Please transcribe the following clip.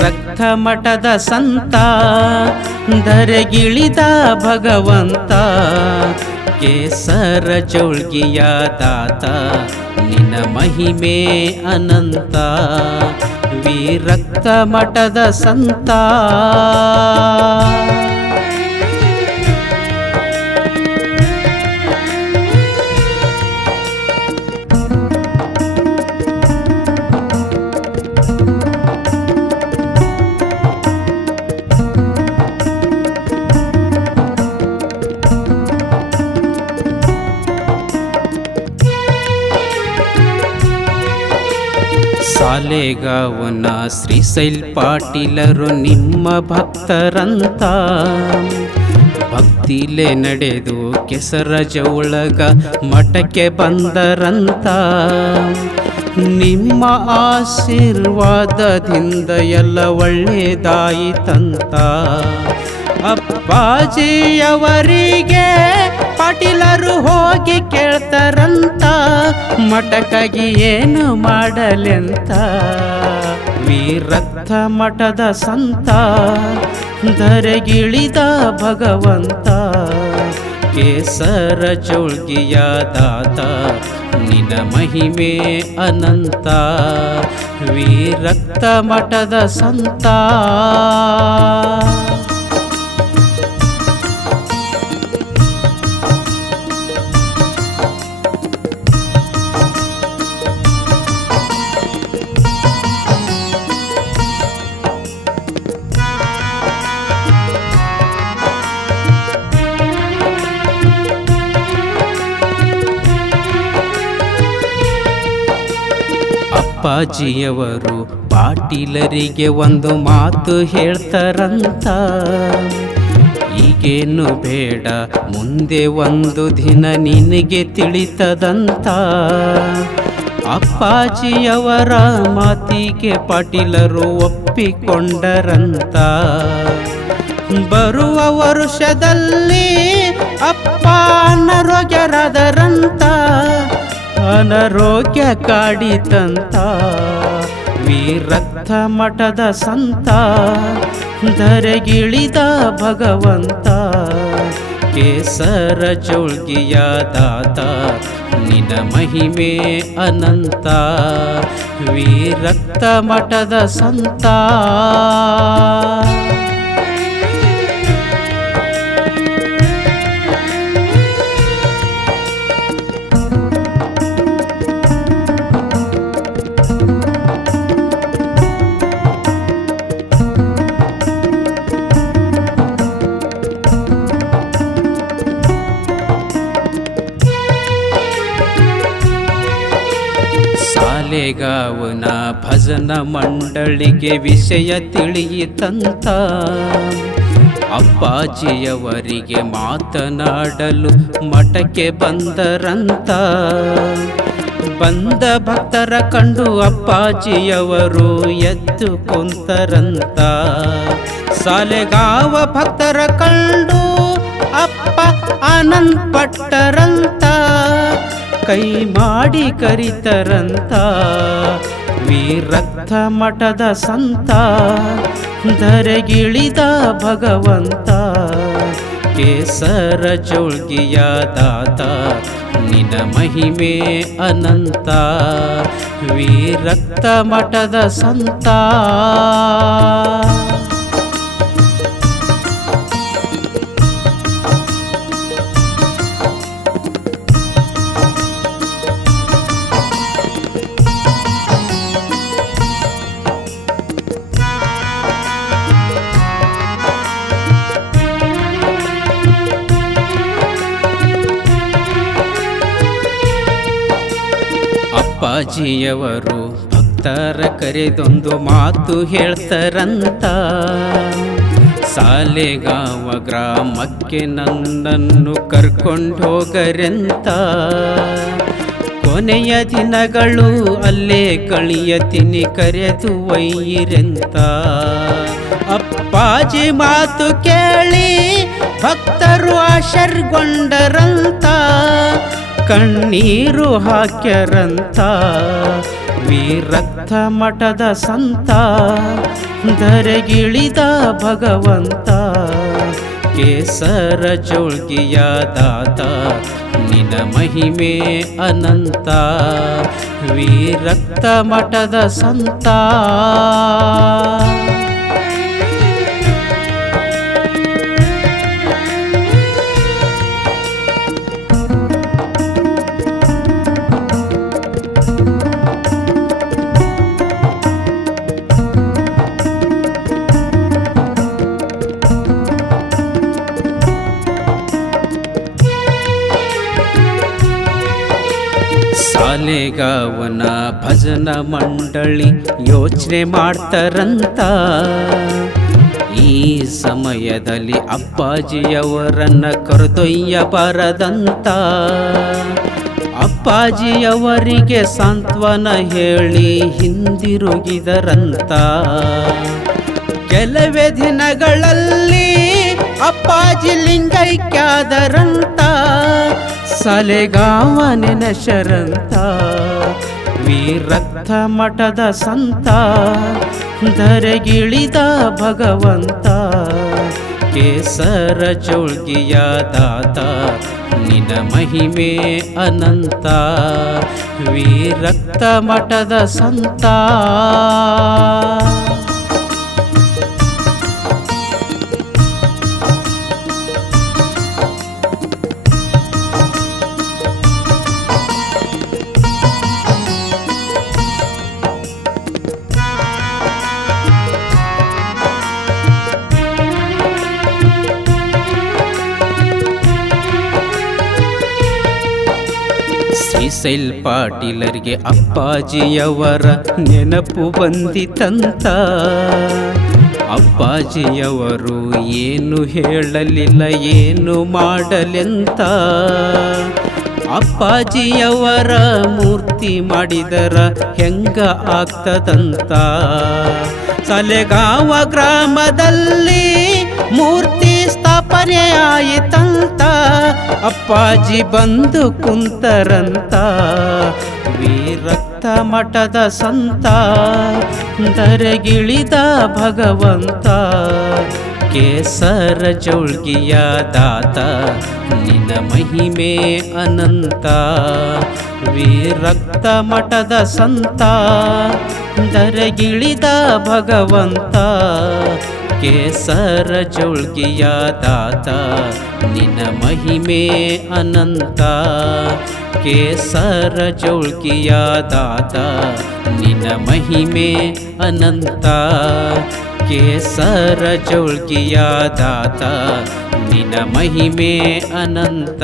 ರಕ್ತ ಮಠದ ಸಂತ ಧರೆಗಿಳಿದ ಭಗವಂತ ಕೇಸರ ಜೋಳ್ಗಿಯ ದಾತ ನಿನ್ನ ಮಹಿಮೆ ಅನಂತ ವೀರಕ್ತ ಮಠದ ಸಂತ ಸಾಲೆಗಾವನ ಶ್ರೀಶೈಲ್ ಪಾಟೀಲರು ನಿಮ್ಮ ಭಕ್ತರಂತ ಭಕ್ತಿಲೆ ನಡೆದು ಕೆಸರ ಜೌಳಗ ಮಠಕ್ಕೆ ಬಂದರಂತ ನಿಮ್ಮ ಆಶೀರ್ವಾದದಿಂದ ಎಲ್ಲ ಒಳ್ಳೆಯದಾಯಿತಂತ ಅಪ್ಪಾಜಿಯವರಿಗೆ ಪಾಟೀಲರು ಹೋಗಿ ಕೇಳ್ತಾರಂತ ಮಠಕ್ಕಾಗಿ ಏನು ಮಾಡಲೆಂತ ವೀರಕ್ತ ಮಠದ ಸಂತ ಧರೆಗಿಳಿದ ಭಗವಂತ ಕೇಸರ ಜೋಳ್ಗಿಯ ದಾತ ನಿನ್ನ ಮಹಿಮೆ ಅನಂತ ವೀರಕ್ತ ಮಠದ ಸಂತ ಅಪ್ಪಾಜಿಯವರು ಪಾಟೀಲರಿಗೆ ಒಂದು ಮಾತು ಹೇಳ್ತಾರಂತ ಈಗೇನು ಬೇಡ ಮುಂದೆ ಒಂದು ದಿನ ನಿನಗೆ ತಿಳಿತದಂತ ಅಪ್ಪಾಜಿಯವರ ಮಾತಿಗೆ ಪಾಟೀಲರು ಒಪ್ಪಿಕೊಂಡರಂತ ಬರುವ ವರುಷದಲ್ಲಿ ಅಪ್ಪ ಅನಾರೋಗ್ಯರಾದರಂತ ಅನಾರೋಗ್ಯ ಕಾಡಿತಂತ ವೀರಕ್ತ ಮಠದ ಸಂತ ಧರೆಗಿಳಿದ ಭಗವಂತ ಕೇಸರ ಜೋಳ್ಗಿಯ ದಾತ ನಿನ್ನ ಮಹಿಮೆ ಅನಂತ ವೀರಕ್ತ ಮಠದ ಸಂತ ಸಾಲೆಗಾವನ ಭಜನ ಮಂಡಳಿಗೆ ವಿಷಯ ತಿಳಿಯಿತಂತ ಅಪ್ಪಾಜಿಯವರಿಗೆ ಮಾತನಾಡಲು ಮಠಕ್ಕೆ ಬಂದರಂತ ಬಂದ ಭಕ್ತರ ಕಂಡು ಅಪ್ಪಾಜಿಯವರು ಎದ್ದು ಕುಂತರಂತ ಸಾಲೆಗಾವ ಭಕ್ತರ ಕಂಡು ಅಪ್ಪ ಆನಂದ ಪಟ್ಟರಂತ ಕೈ ಮಾಡಿ ಕರಿತರಂತ ವೀರಕ್ತ ಮಠದ ಸಂತ ಧರೆಗಿಳಿದ ಭಗವಂತ ಕೇಸರ ಜೋಳ್ಗಿಯ ದಾತ ನಿನ್ನ ಮಹಿಮೆ ಅನಂತ ವೀರಕ್ತ ಮಠದ ಸಂತ ಅಪ್ಪಾಜಿಯವರು ಭಕ್ತರ ಕರೆದೊಂದು ಮಾತು ಹೇಳ್ತಾರಂತ, ಸಾಲೆಗಾವ ಗ್ರಾಮಕ್ಕೆ ನನ್ನನ್ನು ಕರ್ಕೊಂಡು ಹೋಗರೆಂತ. ಕೊನೆಯ ದಿನಗಳು ಅಲ್ಲೇ ಕಳಿಯತೀನಿ ಕರೆದು ಒಯ್ಯಿರೆಂತ. ಅಪ್ಪಾಜಿ ಮಾತು ಕೇಳಿ ಭಕ್ತರು ಆಶರ್ಗೊಂಡರಂತ, ಕಣ್ಣೀರು ಹಾಕ್ಯರಂತ. ವೀರಕ್ತ ಮಠದ ಸಂತ ಧರೆಗಿಳಿದ ಭಗವಂತ, ಕೇಸರ ಜೋಳ್ಗಿಯ ದಾತ ನಿನ್ನ ಮಹಿಮೆ ಅನಂತ. ವೀರಕ್ತ ಮಠದ ಸಂತ ಸಾಲೆಗಾವನ ಭಜನ ಮಂಡಳಿ ಯೋಚನೆ ಮಾಡ್ತಾರಂತ, ಈ ಸಮಯದಲ್ಲಿ ಅಪ್ಪಾಜಿಯವರನ್ನ ಕರೆದೊಯ್ಯಬಾರದಂತ. ಅಪ್ಪಾಜಿಯವರಿಗೆ ಸಾಂತ್ವನ ಹೇಳಿ ಹಿಂದಿರುಗಿದರಂತ. ಕೆಲವೇ ದಿನಗಳಲ್ಲಿ ಅಪ್ಪಾಜಿ ಲಿಂಗೈಕ್ಯಾದರಂತ, ಸಾಲೆಗಾವ ನೆನಶರಂತ. ವೀರಕ್ತ ಮಠದ ಸಂತ ಧರೆಗಿಳಿದ ಭಗವಂತ, ಕೇಸರ ಜೋಳ್ಗಿಯ ದಾತ ನಿನ್ನ ಮಹಿಮೆ ಅನಂತ. ವೀರಕ್ತ ಮಠದ ಸಂತ ಶ್ರೀಶೈಲ್ ಪಾಟೀಲರಿಗೆ ಅಪ್ಪಾಜಿಯವರ ನೆನಪು ಬಂದಿತಂತ. ಅಪ್ಪಾಜಿಯವರು ಏನು ಹೇಳಲಿಲ್ಲ ಏನು ಮಾಡಲೆಂತ. ಅಪ್ಪಾಜಿಯವರ ಮೂರ್ತಿ ಮಾಡಿದರ ಹೆಂಗ ಆಗ್ತದಂತ. ಸಾಲೆಗಾವ ಗ್ರಾಮದಲ್ಲಿ ಮೂರ್ತಿ ಸ್ಥಾಪನೆ ಆಯಿತಂತ, ಅಪ್ಪಾಜಿ ಬಂದು ಕುಂತರಂತ. ವೀರಕ್ತ ಮಠದ ಸಂತ ಧರೆಗಿಳಿದ ಭಗವಂತ, ಕೇಸರ ಜೋಳ್ಗಿಯ ದಾತ ನಿನ್ನ ಮಹಿಮೆ ಅನಂತ. ವೀರಕ್ತ ಮಠದ ಸಂತ ಧರೆಗಿಳಿದ ಭಗವಂತ, ಕೇಸರ ಜೋಳ್ಗಿಯ ದಾತ ನಿನ್ನ ಮಹಿಮೆ ಅನಂತ. ಕೇಸರ ಜೋಳ್ಗಿಯ ದಾತ ನಿನ್ನ ಮಹಿಮೆ ಅನಂತ. ಕೇಸರ ಜೋಳ್ಗಿಯ ದಾತ ನಿನ್ನ ಮಹಿಮೆ ಅನಂತ.